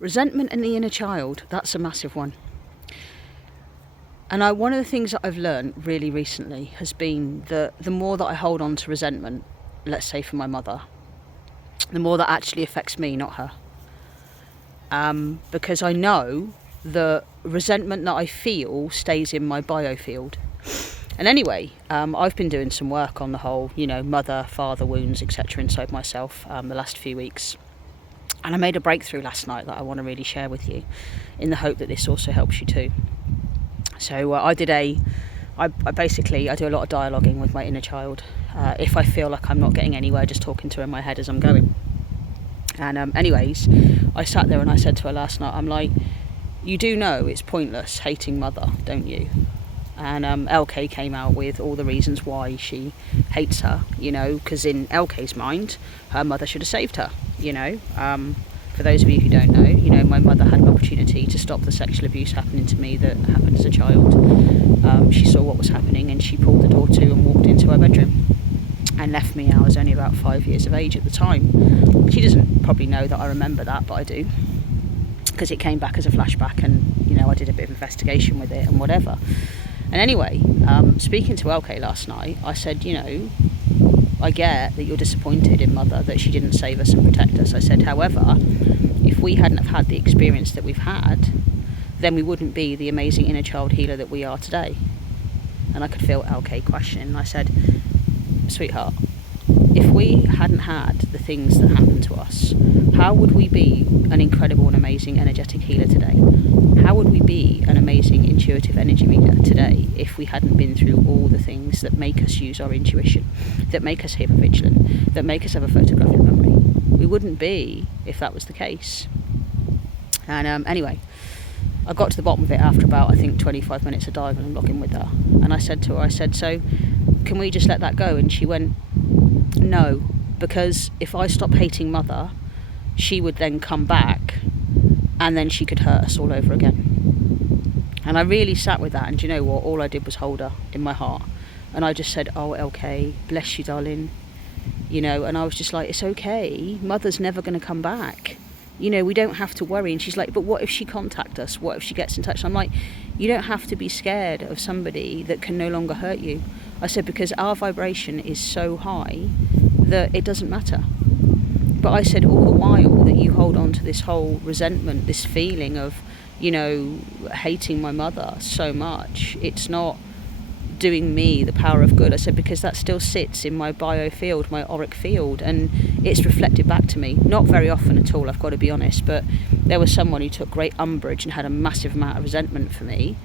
Resentment in the inner child, that's a massive one. And one of the things that I've learned really recently has been that the more that I hold on to resentment, let's say for my mother, the more that actually affects me, not her. Because I know the resentment that I feel stays in my biofield. And anyway, I've been doing some work on the whole, mother, father wounds, etc. inside myself the last few weeks. And I made a breakthrough last night that I want to really share with you in the hope that this also helps you too. So I do a lot of dialoguing with my inner child. If I feel like I'm not getting anywhere, just talking to her in my head as I'm going. And anyways, I sat there and I said to her last night, I'm like, you do know it's pointless hating mother, don't you? And LK came out with all the reasons why she hates her, because in LK's mind, her mother should have saved her, For those of you who don't know, my mother had an opportunity to stop the sexual abuse happening to me that happened as a child. She saw what was happening and she pulled the door to and walked into her bedroom and left me. I was only about 5 years of age at the time. She doesn't probably know that I remember that, but I do, because it came back as a flashback and, I did a bit of investigation with it and whatever. And anyway, speaking to LK last night, I said, I get that you're disappointed in mother, that she didn't save us and protect us. I said, however, if we hadn't have had the experience that we've had, then we wouldn't be the amazing inner child healer that we are today. And I could feel LK questioning. I said, sweetheart, if we hadn't had the things that happened to us, how would we be an incredible and amazing energetic healer today? How would we be an amazing intuitive energy reader today if we hadn't been through all the things that make us use our intuition, that make us hypervigilant, that make us have a photographic memory? We wouldn't be if that was the case. And anyway, I got to the bottom of it after about, 25 minutes of diving and logging with her. And I said to her, so can we just let that go? And she went, no, because if I stop hating mother, she would then come back and then she could hurt us all over again. And I really sat with that, and do you know what? All I did was hold her in my heart. And I just said, oh, LK, bless you, darling. And I was just like, it's okay. Mother's never going to come back. We don't have to worry. And she's like, but what if she contacts us? What if she gets in touch? I'm like, you don't have to be scared of somebody that can no longer hurt you. I said, because our vibration is so high that it doesn't matter. But I said, all the while that you hold on to this whole resentment, this feeling of, hating my mother so much, it's not doing me the power of good. I said, because that still sits in my biofield, my auric field, and it's reflected back to me. Not very often at all, I've got to be honest, but there was someone who took great umbrage and had a massive amount of resentment for me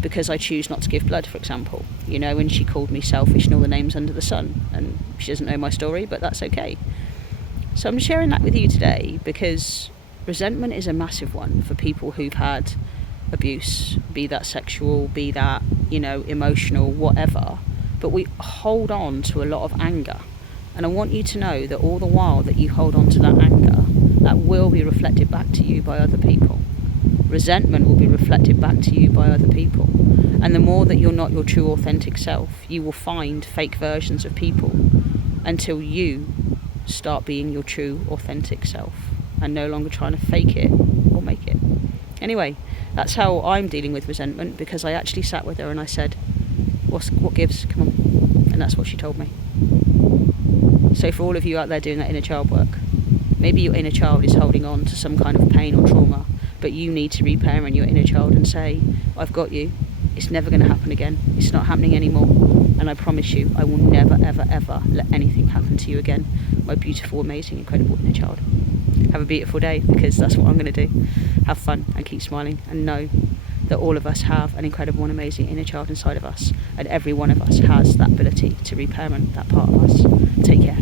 because I choose not to give blood, for example, and she called me selfish and all the names under the sun, and she doesn't know my story, but that's okay. So I'm sharing that with you today because resentment is a massive one for people who've had abuse, be that sexual, be that, emotional, whatever. But we hold on to a lot of anger. And I want you to know that all the while that you hold on to that anger, that will be reflected back to you by other people. Resentment will be reflected back to you by other people. And the more that you're not your true authentic self, you will find fake versions of people until you start being your true authentic self and no longer trying to fake it or make it. Anyway, that's how I'm dealing with resentment, because I actually sat with her and I said, what gives? Come on. And that's what she told me. So for all of you out there doing that inner child work, maybe your inner child is holding on to some kind of pain or trauma, but you need to reparent your inner child and say, I've got you. It's never going to happen again. It's not happening anymore. And I promise you, I will never, ever, ever let anything happen to you again. My beautiful, amazing, incredible inner child. Have a beautiful day, because that's what I'm going to do. Have fun and keep smiling, and know that all of us have an incredible and amazing inner child inside of us, and every one of us has that ability to reparent that part of us. Take care.